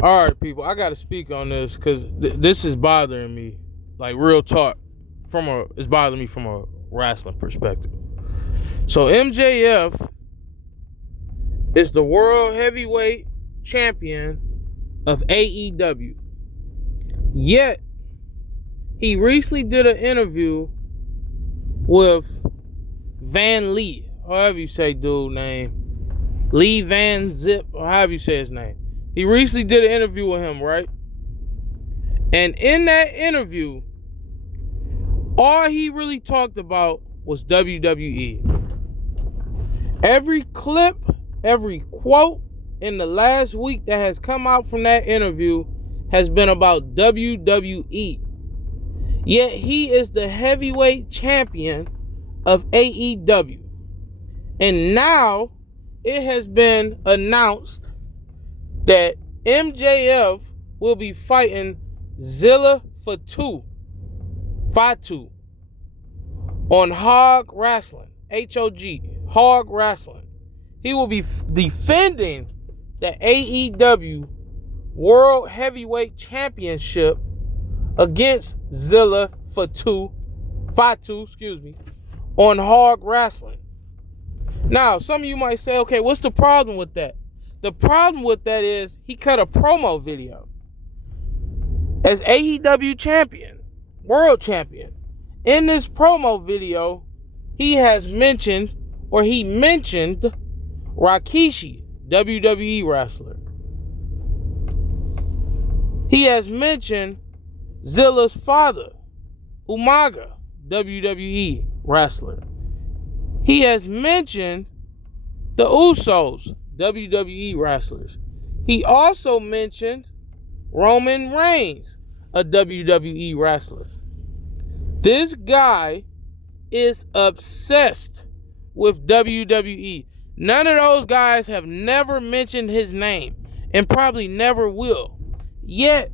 All right, people, I got to speak on this because this is bothering me. Like, real talk. It's bothering me from a wrestling perspective. So, MJF is the world heavyweight champion of AEW. Yet, he recently did an interview with Van Lee, however you say dude name. Lee Van Zip, or however you say his name. He recently did an interview with him, right? And in that interview, all he really talked about was WWE. Every clip, every quote in the last week that has come out from that interview has been about WWE. Yet he is the heavyweight champion of AEW. And now it has been announced that MJF will be fighting Zilla Fatu on Hog Wrestling, H-O-G, Hog Wrestling. He will be defending the AEW World Heavyweight Championship against Zilla Fatu, on Hog Wrestling. Now, some of you might say, okay, what's the problem with that? The problem with that is he cut a promo video as AEW champion, world champion. In this promo video, he mentioned Rikishi, WWE wrestler. He has mentioned Zilla's father, Umaga, WWE wrestler. He has mentioned the Usos, WWE wrestlers. He also mentioned Roman Reigns, a WWE wrestler. This guy is obsessed with WWE. None of those guys have never mentioned his name and probably never will. Yet,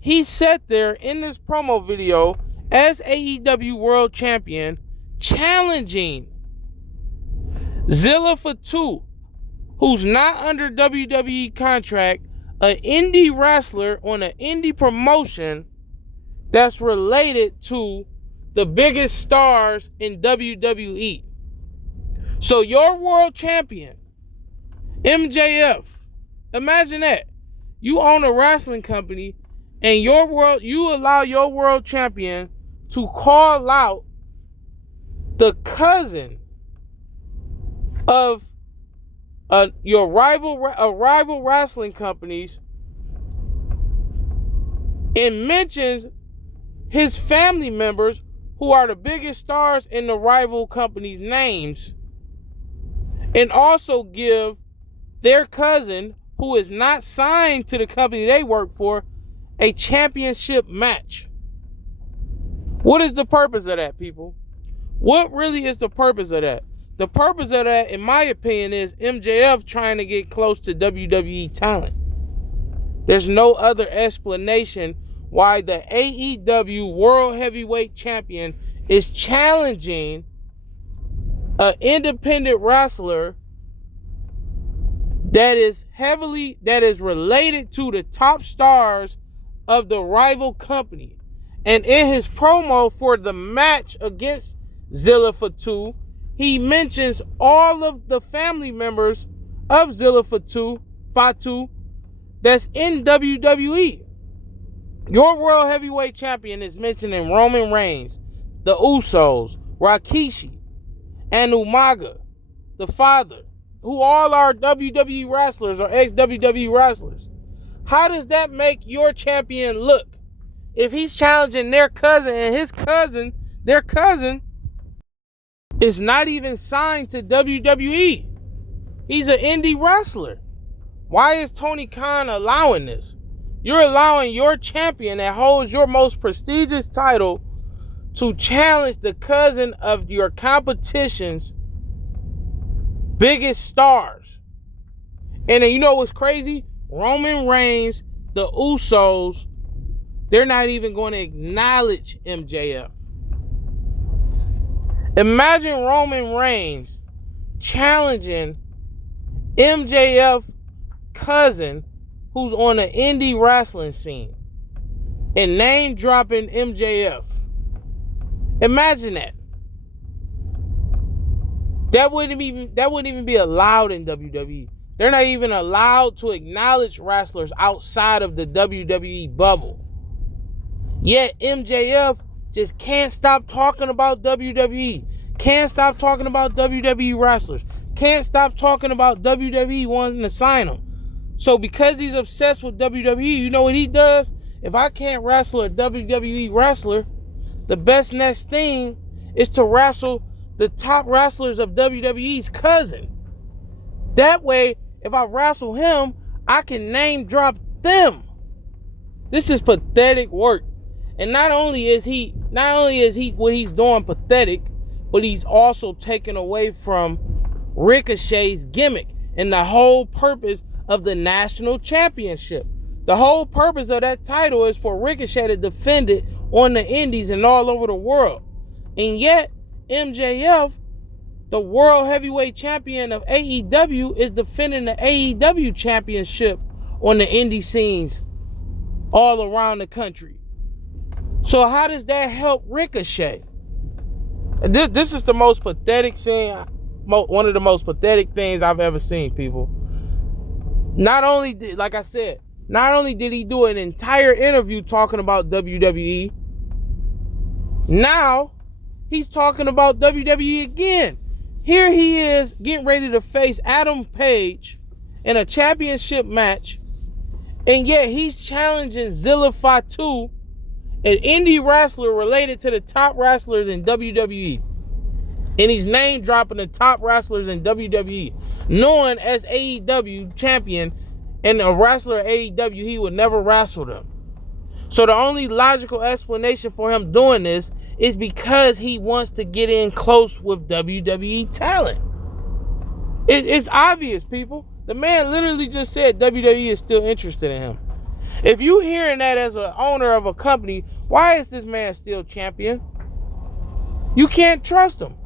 he sat there in this promo video as AEW World Champion challenging Zilla Fatu, who's not under WWE contract, an indie wrestler on an indie promotion that's related to the biggest stars in WWE. So your world champion, MJF, imagine that. You own a wrestling company and you allow your world champion to call out the cousin of your rival wrestling companies and mentions his family members who are the biggest stars in the rival company's names, and also give their cousin, who is not signed to the company they work for, a championship match. What is the purpose of that, people? What really is the purpose of that? The purpose of that, in my opinion, is MJF trying to get close to WWE talent. There's no other explanation why the AEW World Heavyweight Champion is challenging an independent wrestler that is related to the top stars of the rival company. And in his promo for the match against Zilla Fatu, he mentions all of the family members of Zilla Fatu that's in WWE. Your World Heavyweight Champion is mentioning Roman Reigns, the Usos, Rikishi, and Umaga, the father, who all are WWE wrestlers or ex-WWE wrestlers. How does that make your champion look? If he's challenging their cousin and their cousin is not even signed to WWE. He's an indie wrestler. Why is Tony Khan allowing this? You're allowing your champion that holds your most prestigious title to challenge the cousin of your competition's biggest stars. And then you know what's crazy? Roman Reigns, the Usos, they're not even going to acknowledge MJF. Imagine Roman Reigns challenging MJF cousin who's on the indie wrestling scene and name dropping MJF. Imagine that. That wouldn't even be allowed in WWE. They're not even allowed to acknowledge wrestlers outside of the WWE bubble. Yet MJF just can't stop talking about WWE. Can't stop talking about WWE wrestlers. Can't stop talking about WWE wanting to sign him. So because he's obsessed with WWE, you know what he does? If I can't wrestle a WWE wrestler, the best next thing is to wrestle the top wrestlers of WWE's cousin. That way, if I wrestle him, I can name drop them. This is pathetic work. And not only is what he's doing pathetic, but he's also taken away from Ricochet's gimmick and the whole purpose of the national championship. The whole purpose of that title is for Ricochet to defend it on the indies and all over the world. And yet, MJF, the world heavyweight champion of AEW, is defending the AEW championship on the indie scenes all around the country. So how does that help Ricochet? This is the most pathetic scene, one of the most pathetic things I've ever seen, people. Not only did he do an entire interview talking about WWE, now he's talking about WWE again. Here he is getting ready to face Adam Page in a championship match, and yet he's challenging Zilla Fatu, an indie wrestler related to the top wrestlers in WWE. And he's name dropping the top wrestlers in WWE, knowing as AEW champion and a wrestler at AEW, he would never wrestle them. So the only logical explanation for him doing this is because he wants to get in close with WWE talent. It's obvious, people. The man literally just said WWE is still interested in him. If you hearing that as an owner of a company, why is this man still champion? You can't trust him.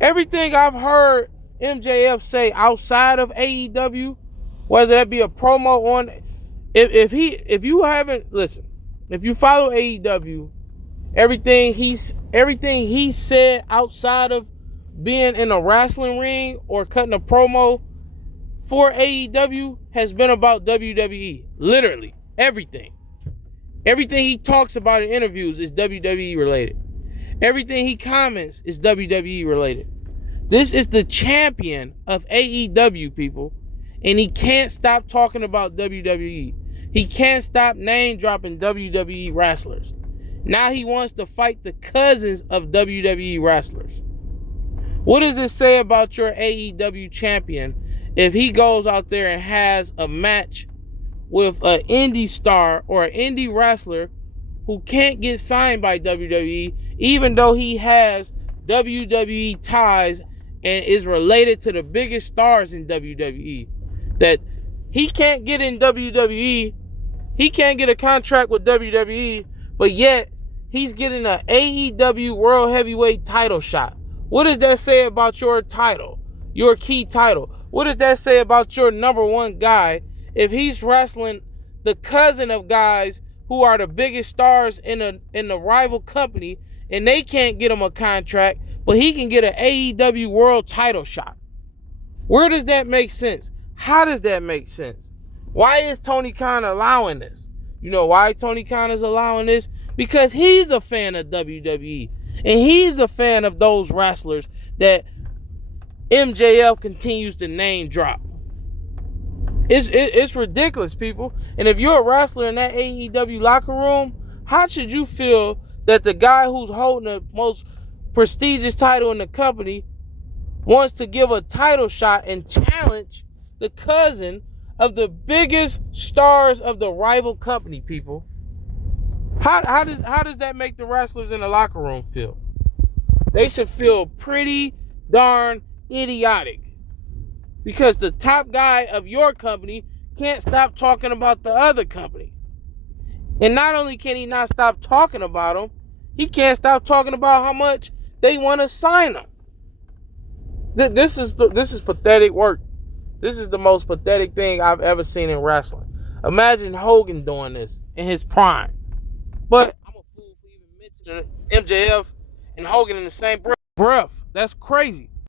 Everything I've heard MJF say outside of AEW, whether that be a promo on, if you follow AEW, everything he said outside of being in a wrestling ring or cutting a promo for AEW has been about WWE. Literally, everything. Everything he talks about in interviews is WWE related. Everything he comments is WWE related. This is the champion of AEW, people. And he can't stop talking about WWE. He can't stop name dropping WWE wrestlers. Now he wants to fight the cousins of WWE wrestlers. What does it say about your AEW champion if he goes out there and has a match with an indie star or an indie wrestler who can't get signed by WWE, even though he has WWE ties and is related to the biggest stars in WWE? That he can't get in WWE, he can't get a contract with WWE, but yet he's getting an AEW World Heavyweight title shot. What does that say about your title, your key title? What does that say about your number one guy if he's wrestling the cousin of guys who are the biggest stars in the rival company and they can't get him a contract, but he can get an AEW World title shot? Where does that make sense? How does that make sense? Why is Tony Khan allowing this? You know why Tony Khan is allowing this? Because he's a fan of WWE. And he's a fan of those wrestlers that MJF continues to name drop. It's ridiculous, people. And if you're a wrestler in that AEW locker room, how should you feel that the guy who's holding the most prestigious title in the company wants to give a title shot and challenge the cousin of the biggest stars of the rival company, people? How does that make the wrestlers in the locker room feel? They should feel pretty darn idiotic, because the top guy of your company can't stop talking about the other company. And not only can he not stop talking about him, he can't stop talking about how much they want to sign him. This is pathetic work. This is the most pathetic thing I've ever seen in wrestling. Imagine Hogan doing this in his prime. But I'm a fool for even mentioning MJF and Hogan in the same breath. That's crazy.